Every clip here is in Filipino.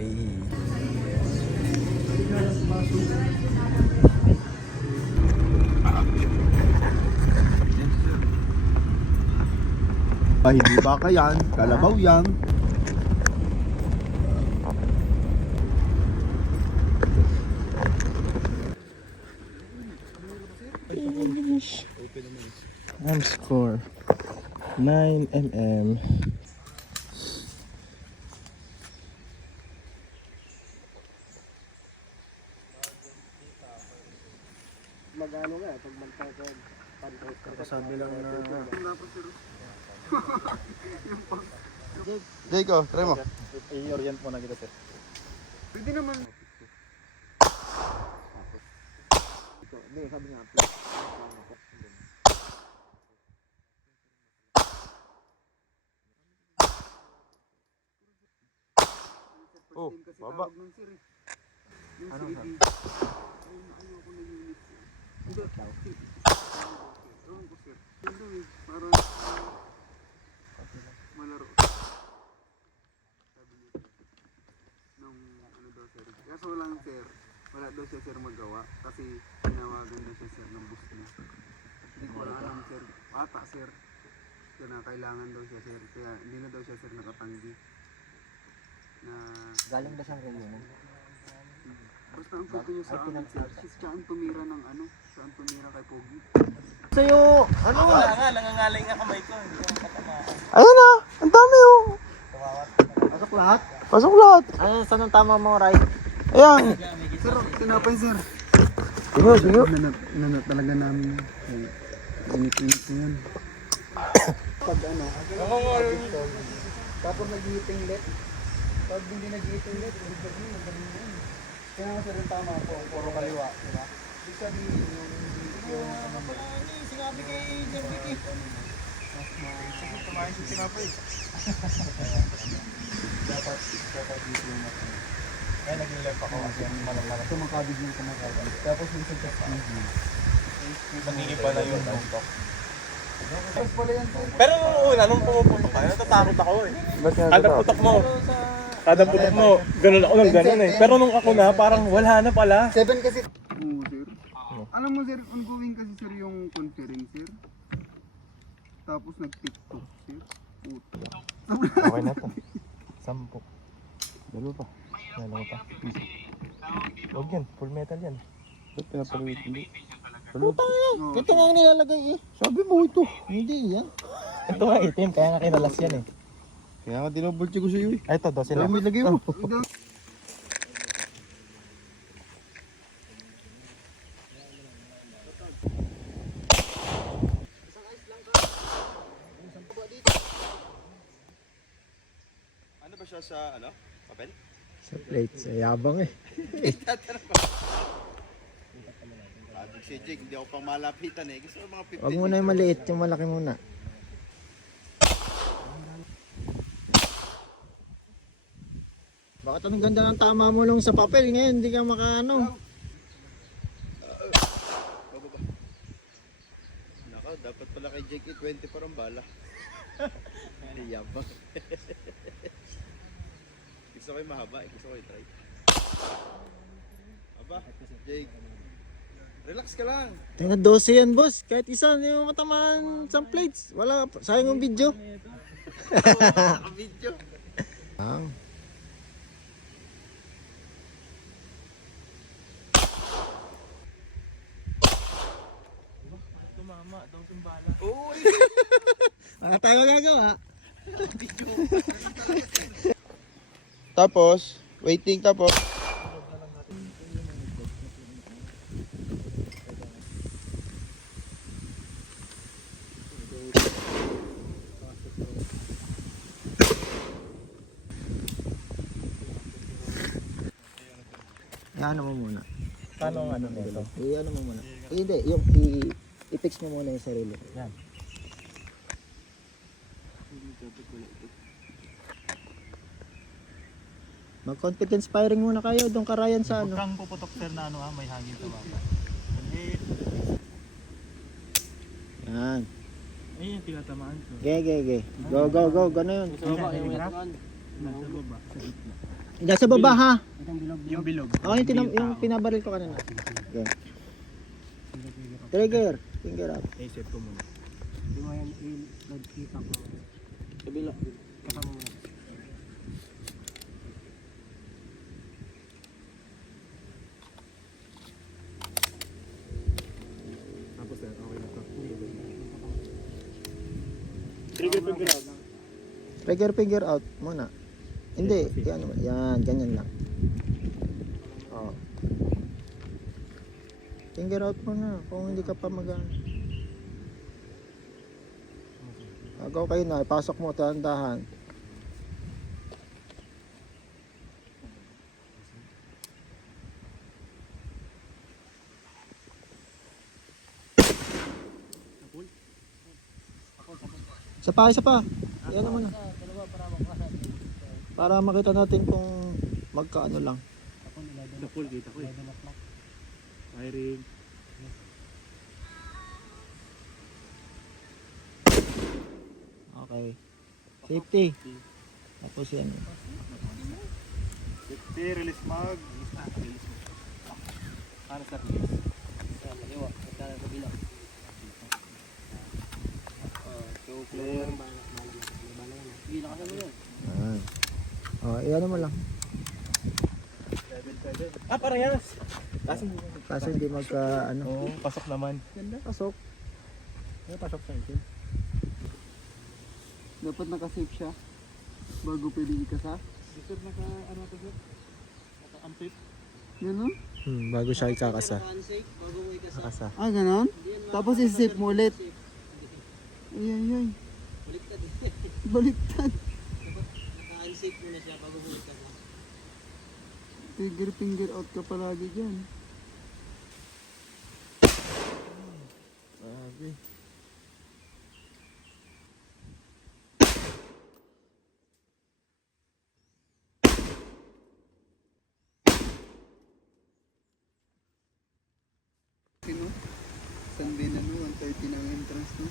Ay, hindi baka yan. Kalabaw yan. Arm score 9 mm. Magano nga, pag magkakaroon. Sabi lang na... Jake, try mo. I-orient mo na kita, sir. Pwede naman. Hindi, sabi nga. Oh, baba. Ano sa? Ayoko na unit. Hindi, parang malaro. Sabi niya nung ano daw sir. Kaso lang sir, wala daw siya sir magawa kasi tinawagan daw siya sir ng bus niya. Hindi ko na alam sir, ata sir. Kaya na kailangan daw siya sir, kaya hindi na daw siya sir nakatanggi. Na Galing ba siyang reunion? basta ang photo niya sa amin sir, siya ang tumira ng ano, siya ang tumira kay Pogi. Sa'yo, ano? Wala nga, nangangalay nga kamay ko. Hindi ko matamaan. Ayan na, ang dami oh. Pasok lahat? Pasok lahat. Ano, saan ang tama mo, right? Ayan. Sir, tinapay sir. Sige. Inanat talaga namin. Init-init ko yan. Pag ano, tapos nag-eating let. Pag hindi nag-eating let, magaling yan. Kaya nga sir, yung tama po, puro kaliwa. Diba? Ibig sabihin yung Sinabi kay Jambiki. sige, tumahin si tinapay. Dapat dito yung natin. Kaya naging left ako kasi ang malamang. Tumakabig yung kumakabig. Tapos yung sa test Nagiging pala yung nontok. Tapos pala yan sir. Pero nung una, nung pumuputok ka, natatakot ako eh. Ba't nga Kada putok mo, ganun ako ng ganun eh. Pero nung ako na, parang wala na pala. 7 kasi. Oo sir. Alam mo sir, ongoing kasi sir yung conference sir. Tapos nag-tiktok sir. Puta. Okay na to. 10. Dalo pa. Dalo pa. Huwag yan, full metal yan. Ba't pinapaluit hindi? Puta nga, ito nga ang nilalagay eh. Sabi mo ito. Hindi yan. Ito nga itim, kaya nga kinalas yan eh. Kaya nga dinobulche ko sa'yo eh. Ay, ito, 12 lang. May lagay mo. Ano ba siya sa ano? Papel? Sa plates, yabang eh. Si Jake, hindi ako pang malapitan eh. Gusto ko mga 15. Huwag muna yung maliit, yung malaki muna. Bakit ang ganda ng tama mo lang sa papel ngayon, hindi ka makaano. Naka, dapat pala kay Jake 20 parang bala. Yabang. Gusto ko yung mahaba eh. Gusto ko yung try. Aba, Jake. Relax ka lang. Tingnan 12 yan boss, kahit isa hindi mo matamaan sa plates. Wala, sayang yung video. Naka-video. Tumama, daw yung bala. Uy! Wala tayo magagawa. Tapos, waiting tapos. Ano mo muna? Paano ang ano nito? Ano mo muna? Hindi, yung i-fix mo muna yung sarili. Yan. Mag-confidence firing muna kayo, doon karayan sa ano. Huwag kang puputok sir na ano may hangin sa baba. Yan. Ayun yung tinatamaan ko. Ge. Go. Gano'n yun. Sa baba yung nasa baba, sa gitna. Diyan sa baba ha. Yung bilog. Oh, yung pinabaril ko kanina. Okay. Trigger. Finger up. I-set ko muna. Di mo yan i-kita ko. Kabila. Kasama mo. Tapos yan, okay na to. Trigger finger out muna. Hindi, yan, ganyan lang. Oh. Finger out muna kung hindi ka pa agaw kayo na, ipasok mo, dahan-dahan. Isa pa. Yan naman na. Para makita natin kung magkaano lang. Sa full, kita ko eh. Firing. Okay. Safety. Tapos yan. Safety, release mag. Ano sa release? Clear. Ayan. Oh, iyan mo lang. Parang yan. Kasi hindi magka ano. Oo, pasok naman. Ganda, pasok. Pasok sa itin. Dapat naka-safe siya. Bago pwede ikasa. Dito ano to sir? Naka-unsafe. Ganun? Bago siya ikakasa. Kakasa. Ah, ganun? Tapos isi-safe mo ulit. Ay. Baliktad. Naka-unsafe mo na siya bago bulit ka na. Trigger finger out ka palagi dyan. Grabe. Sino? San Benano, 130 ng entrance no?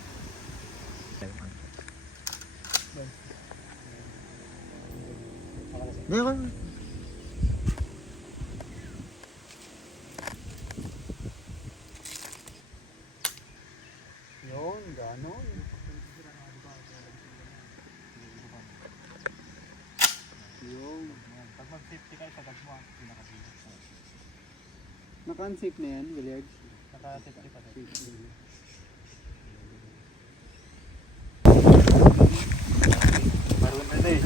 Meron. Yun, ganon. Yun. Pag mag-safety kayo sa dagmo, pinaka-safety. Naka-unsafe na yan, Williards? Naka-safety pa rin. Parang pwede eh.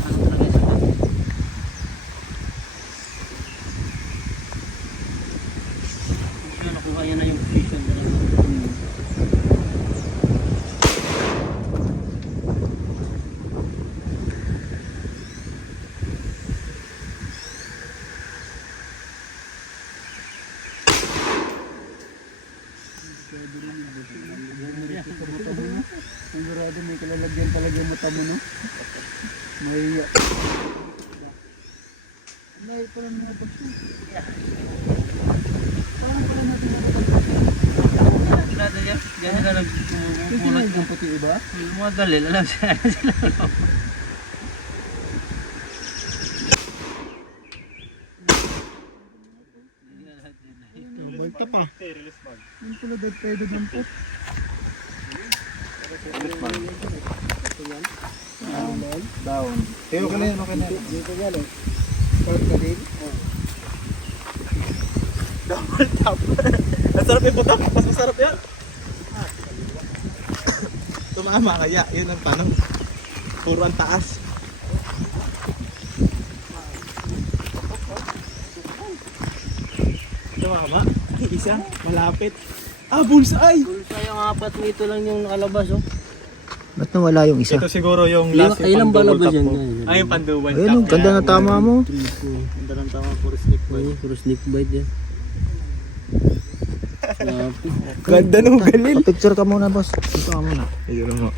Nakuha niya na yung position na lang. Sigurado may kalalagyan talaga yung mata mo, no? May... May pala mga bakso. Parang pala natin Ginada niya. Ganyan na Tingnan yung puti iba? mga dalil. Alam siya sila. Balta pa. Release mag. Yung pala dead pedo ng pot. Release mag. Down. Tayo ka na yan, okay na yan. Dito galing. Start ka din? Double tap. Ang sarap yung butok. Mas masarap yan. Tumama kaya. Yun ang tanong. Puro ang taas. Tumama. Isa. Malapit. Bullseye! Bulsa yung apat nito lang yung nakalabas oh. Ba't nawala yung isa? Ito siguro yung last Ilang balabas yan? Ay, yung panduwal Ayun, ganda na tama mo. Ganda ng tama, puro slip bite. Puro snake bite yan. Ganda nung galil. Picture ka muna, boss. Dito ka muna. Ito mo.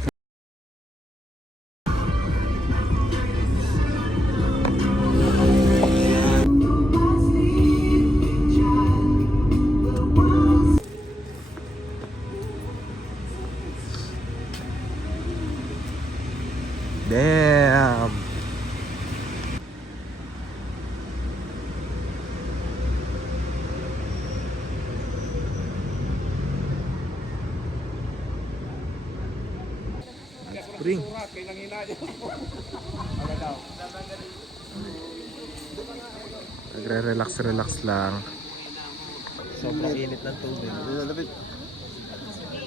Damn. Ring. Nagre-relax lang. Sobrang init ng tubig. Lalapit.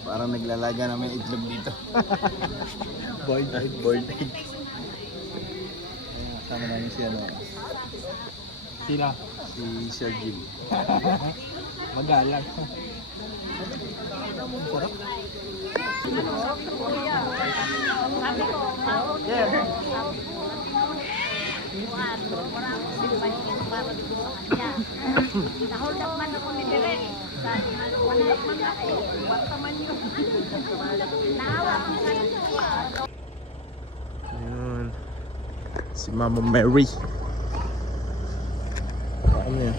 Parang naglalaga na may itlog dito. Boiled egg. Boiled egg. Kasama namin si ano, Sila. si Sir Jim. Magalang. Hold up man ako ni Direk. Hold up man ako. Basta man yun. Naawa ko sa Ayun. Si Mama Mary. Ano yan?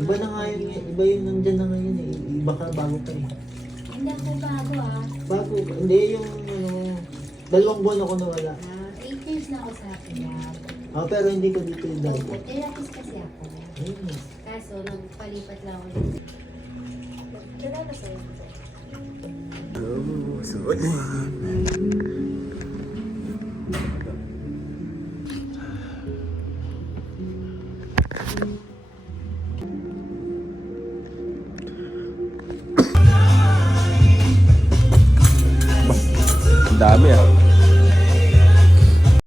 Iba na nga yun, iba yun nandyan na ngayon eh. Iba ka bago pa eh. Hindi ako bago ah. Bago ba? Hindi yung ano, 2 buwan ako nawala. 8 years na ako sa Pilar. Pero hindi ko dito yung dati. Therapist kasi ako. Ayun. Kaso nagpalipat lang ako dito. Kilala sa'yo. Dami ah.